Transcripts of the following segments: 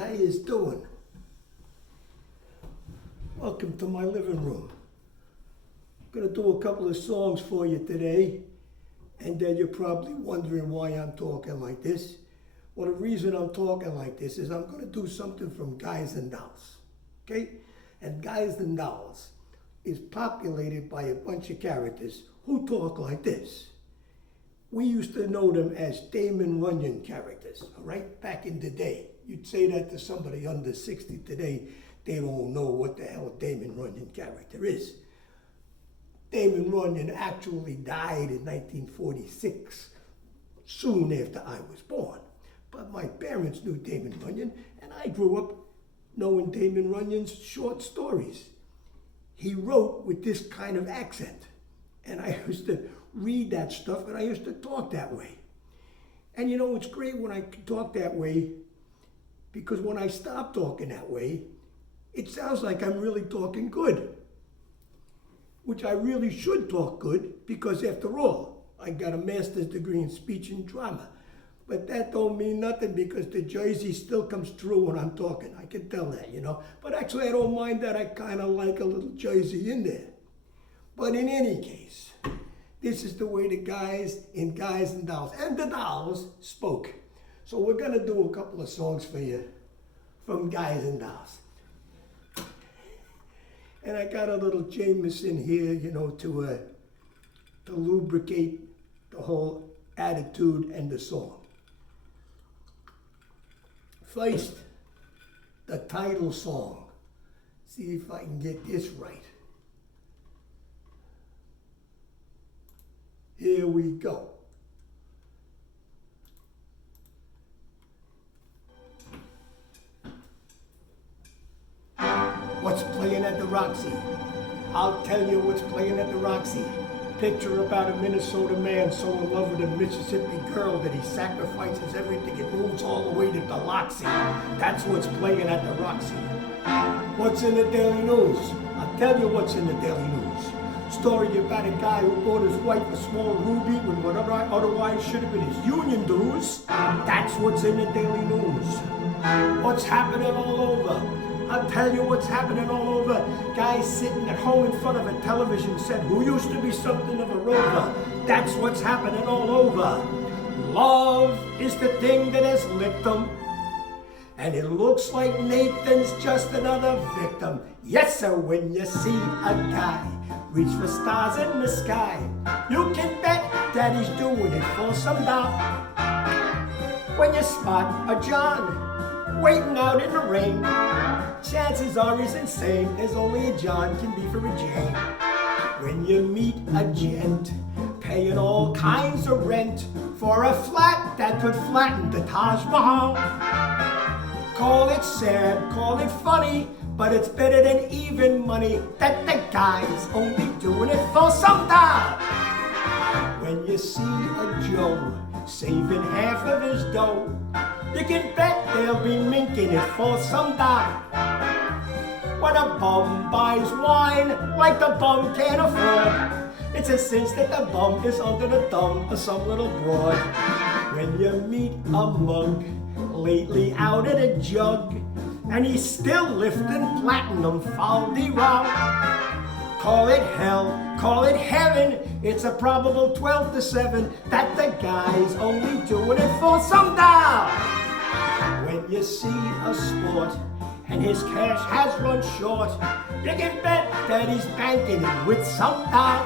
How you doing? Welcome to my living room. I'm gonna do a couple of songs for you today, and then you're probably wondering why I'm talking like this. Well, the reason I'm talking like this is I'm gonna do something from Guys and Dolls, okay? And Guys and Dolls is populated by a bunch of characters who talk like this. We used to know them as Damon Runyon characters, all right? Back in the day. You'd say that to somebody under 60 today, they don't know what the hell a Damon Runyon character is. Damon Runyon actually died in 1946, soon after I was born. But my parents knew Damon Runyon, and I grew up knowing Damon Runyon's short stories. He wrote with this kind of accent, and I used to read that stuff, and I used to talk that way. And you know, it's great when I talk that way, because when I stop talking that way, it sounds like I'm really talking good, which I really should talk good, because after all, I got a master's degree in speech and drama. But that don't mean nothing, because the Jersey still comes through when I'm talking. I can tell that, you know. But actually, I don't mind that. I kind of like a little Jersey in there. But in any case, this is the way the guys in Guys and Dolls, and the Dolls, spoke. So we're going to do a couple of songs for you from Guys and Dolls. And I got a little Jameson here, you know, to lubricate the whole attitude and the song. First, the title song. See if I can get this right. Here we go. What's playing at the Roxy? I'll tell you what's playing at the Roxy. Picture about a Minnesota man so in love with a Mississippi girl that he sacrifices everything and moves all the way to Biloxi. That's what's playing at the Roxy. What's in the Daily News? I'll tell you what's in the Daily News. Story about a guy who bought his wife a small ruby with whatever otherwise should have been his union dues. That's what's in the Daily News. What's happening all over? I'll tell you what's happening all over. Guys sitting at home in front of a television set who used to be something of a rover. That's what's happening all over. Love is the thing that has licked them. And it looks like Nathan's just another victim. Yes, sir, when you see a guy reach for stars in the sky, you can bet that he's doing it for some dough. When you spot a John waiting out in the rain, chances are he's insane, as only a John can be for a Jane. When you meet a gent paying all kinds of rent for a flat that could flatten the Taj Mahal, call it sad, call it funny, but it's better than even money that the guy's only doing it for some dough. When you see a Joe saving half of his dough, you can bet they'll be minking it for some dough. When a bum buys wine like the bum can't afford, it's a cinch that the bum is under the thumb of some little broad. When you meet a mug lately out at a jug, and he's still lifting platinum fal-de-rao, call it hell, call it heaven, it's a probable 12 to 7 that the guy's only doing it for some dough. When you see a sport and his cash has run short, you can bet that he's banking it with some dough.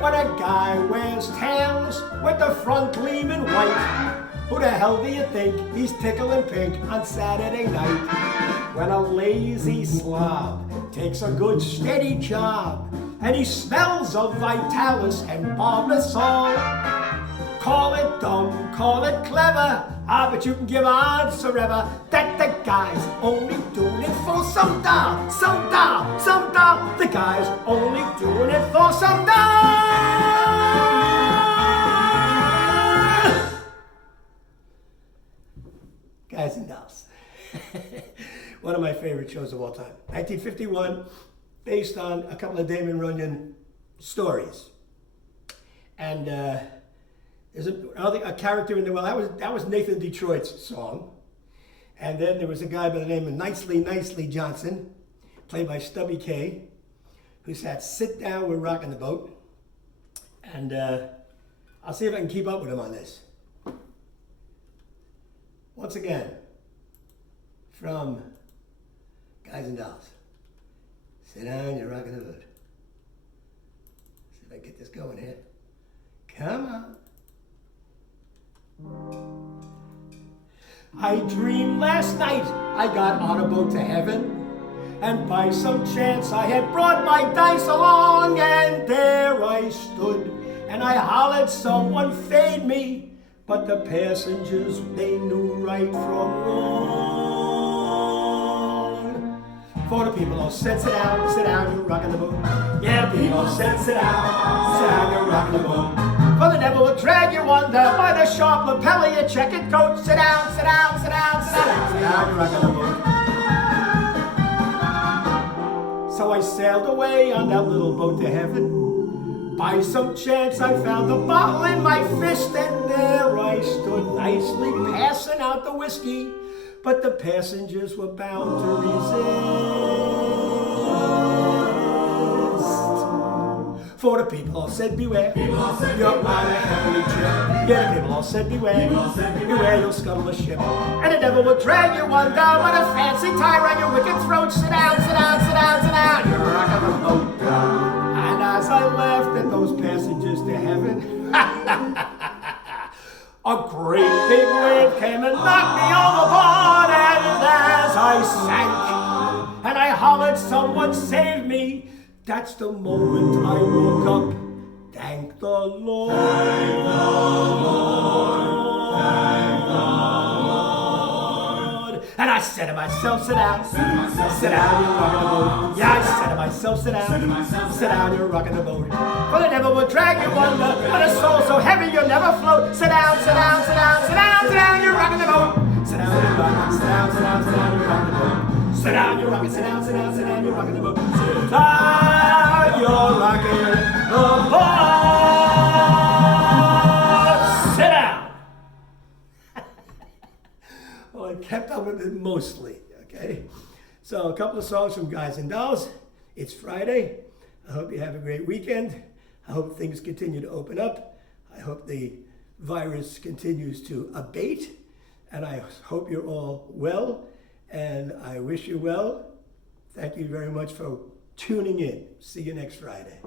When a guy wears tails with the front gleaming white, who the hell do you think he's tickling pink on Saturday night? When a lazy slob takes a good steady job and he smells of Vitalis and Barbasol, call it dumb, call it clever, but you can give odds forever that the guy's only doing it for some dough, some dough, some dough. The guy's only doing it for some dough. Guys and Dolls. One of my favorite shows of all time. 1951, based on a couple of Damon Runyon stories. And there's a character in there. Well, that was Nathan Detroit's song. And then there was a guy by the name of Nicely Johnson, played by Stubby K, who sit down with Rockin' the Boat. And I'll see if I can keep up with him on this. Once again, from Guys and Dolls. Sit down, you're rocking the boat. See if I can get this going here. Come on. I dreamed last night I got on a boat to heaven, and by some chance I had brought my dice along, and there I stood, and I hollered someone fade me, but the passengers, they knew right from wrong. For the people all said, sit down, you're rocking the boat. Yeah, the people all said, sit down, you're rocking the boat. For the devil will drag you under by the sharp lapel of your checkered coat. Sit down, you're rocking the boat. So I sailed away on that little boat to heaven. By some chance I found a bottle in my fist, and there I stood nicely passing out the whiskey, but the passengers were bound to resist. For the people all said, beware, you're on a heavenly trip. Yeah, the people all said, beware, beware, you'll scuttle the ship. And the devil will drag you under with a fancy tie around your wicked throat. Sit down, you're rocking the boat. And as I laughed at those passengers to heaven, a great big wave came and knocked me overboard. And as I sank and I hollered, someone save me, that's the moment I woke up. Thank the Lord. Thank the Lord. Thank the Lord. And I said to myself, sit down, you're rocking the boat. Yeah, I said to myself, sit down, you're rocking the boat. For the devil will drag you under with a soul so heavy you'll never float. Sit down, you're rocking the boat. Sit down, you're rocking, you're rocking the boat. Sit down, you're rocking, you're rocking the boat. Sit down, you're rocking the boat. Sit down. Well, I kept up with it mostly, okay? So a couple of songs from Guys and Dolls. It's Friday. I hope you have a great weekend. I hope things continue to open up. I hope the virus continues to abate. And I hope you're all well. And I wish you well. Thank you very much for tuning in. See you next Friday.